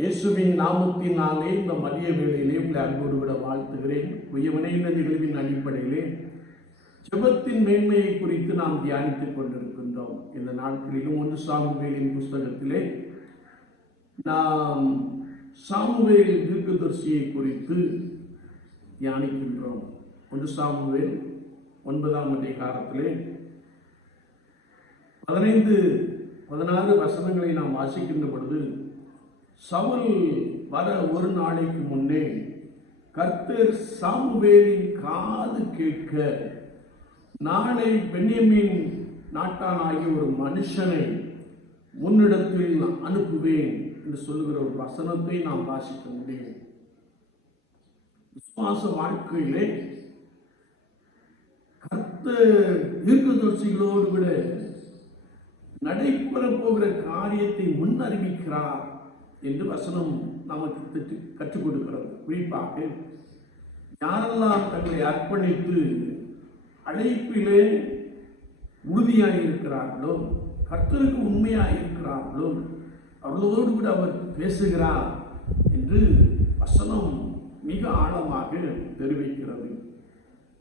இயேசுவின் நாமத்தினாலே இந்த மதிய வேளையிலே உங்களை அன்போடு விட வாழ்த்துகிறேன். உயவனை இந்த நிகழ்வின் அடிப்படையிலே ஜெபத்தின் மேன்மையை குறித்து நாம் தியானித்துக் கொண்டிருக்கின்றோம். இந்த நாட்களிலும் ஒன்று சாமுவேலின் புஸ்தகத்திலே நாம் சாமுவேல் தீர்க்கதரிசியை குறித்து தியானிக்கின்றோம். ஒன்று சாமுவேல் ஒன்பதாம் அதிகாரத்திலே பதினைந்து பதினாறு வசனங்களை நாம் வாசிக்கின்ற பொழுது சவுல் வர ஒரு நாளைக்கு முன்னே கர்த்தர் சாமுவேலின் காது கேட்க நாளை பென்யமின் நாட்டானாகிய ஒரு மனுஷனை முன்னிடத்தில் அனுப்புவேன் என்று சொல்லுகிற ஒரு வசனத்தை நாம் வாசிக்க முடியும். விசுவாச வாழ்க்கையிலே கர்த்தர் தீர்க்கதர்சிகளோடு கூட நடைபெற போகிற காரியத்தை முன்னறிவிக்கிறார். என்று வசனம் நமக்கு கற்றுக் கொடுக்கிறது குறிப்பாக யாரெல்லாம் தங்களை அர்ப்பணித்து அழைப்பிலே உறுதியாக இருக்கிறார்களோ கர்த்தருக்கு உண்மையாக இருக்கிறார்களோ அவர்களோடு கூட அவர் பேசுகிறார் என்று வசனம் மிக ஆழமாக தெரிவிக்கிறது.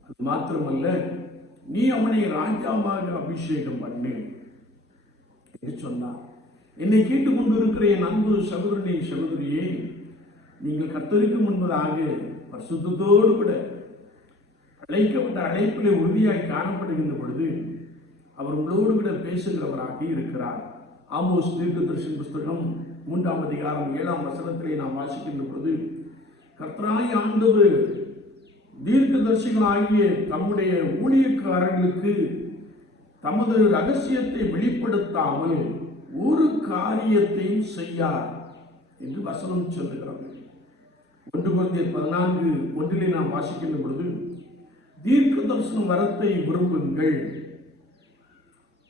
அது மாத்திரமல்ல நீ அவனை ராஜாவாக அபிஷேகம் பண்ணு என்று சொன்னார். என்னை கேட்டுக்கொண்டிருக்கிற என் அன்பு சகோதரனே சகோதரியே நீங்கள் கத்தருக்கு முன்பதாக பரிசுத்தோடு கூட அழைக்கப்பட்ட அழைப்பிலே உறுதியாய் காணப்படுகின்ற பொழுது அவர் உங்களோடு கூட பேசுகிறவராக இருக்கிறார். ஆமோஸ் தீர்க்கதரிசன புஸ்தகம் மூன்றாம் அதிகாரம் ஏழாம் வசனத்திலே நாம் வாசிக்கின்ற பொழுது கர்த்தராய் ஆண்டவர் தீர்க்கதரிசிகளாகிய தம்முடைய ஊழியக்காரர்களுக்கு தமது ரகசியத்தை வெளிப்படுத்தாமல் ஒரு காரியத்தையும் செய்யார் என்று வசனம் சொல்லுகிறது. ஒன்று குழந்தை பதினான்கு ஒன்றிலே நாம் வாசிக்கின்ற பொழுது தீர்க்க தரிசனம் வரத்தை விரும்புங்கள்.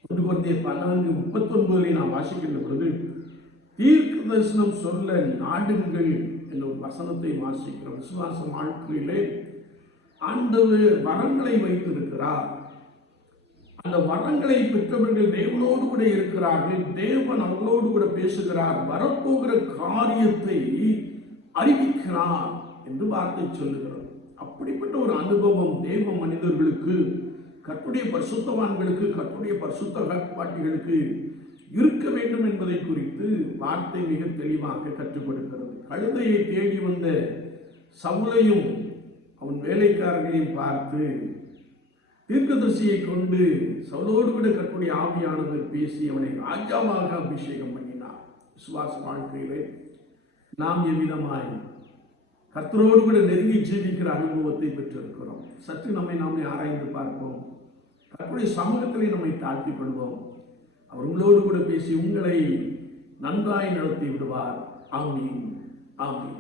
ஒன்று குழந்தை பதினான்கு முப்பத்தொன்பதிலே நாம் வாசிக்கின்ற பொழுது தீர்க்க தரிசனம் சொல்ல நாடுங்கள் என்ற ஒரு வசனத்தை வாசிக்கிற விசுவாச வாழ்க்கையிலே ஆண்டவர் வரங்களை வைத்திருக்கிறார். அந்த வரங்களை பெற்றவர்கள் தேவனோடு கூட இருக்கிறார்கள். தேவன் அவர்களோடு கூட பேசுகிறார். வரப்போகிற காரியத்தை அறிவிக்கிறார் என்று வார்த்தை சொல்லுகிறார் அப்படிப்பட்ட ஒரு அனுபவம் தேவ மனிதர்களுக்கு கட்டுடைய பரிசுத்தவான்களுக்கு கட்டுடைய பரிசுத்த கட்பாட்டிகளுக்கு இருக்க வேண்டும் என்பதை குறித்து வார்த்தை மிக தெளிவாக கற்றுக் கொடுக்கிறது கழுதையை தேடி வந்த சவுலையும் அவன் வேலைக்காரர்களையும் பார்த்து தீர்க்கதரிசியை கொண்டு சவுலோடு கூட கற்புடைய ஆவியானவர் பேசி அவனை ராஜாவாக அபிஷேகம் பண்ணினார். விசுவாச வாழ்க்கையிலே நாம் எவ்விதமாய் கர்த்தரோடு கூட நெருங்கி ஜீவிக்கிற அனுபவத்தை பெற்றிருக்கிறோம். சற்று நம்மை நாமே ஆராய்ந்து பார்ப்போம். கற்புடைய சமூகத்திலே நம்மை தாழ்த்தி கொள்வோம் அவர் உங்களோடு கூட பேசி உங்களை நன்றாய் நடத்தி விடுவார். ஆமீன். ஆமீன்.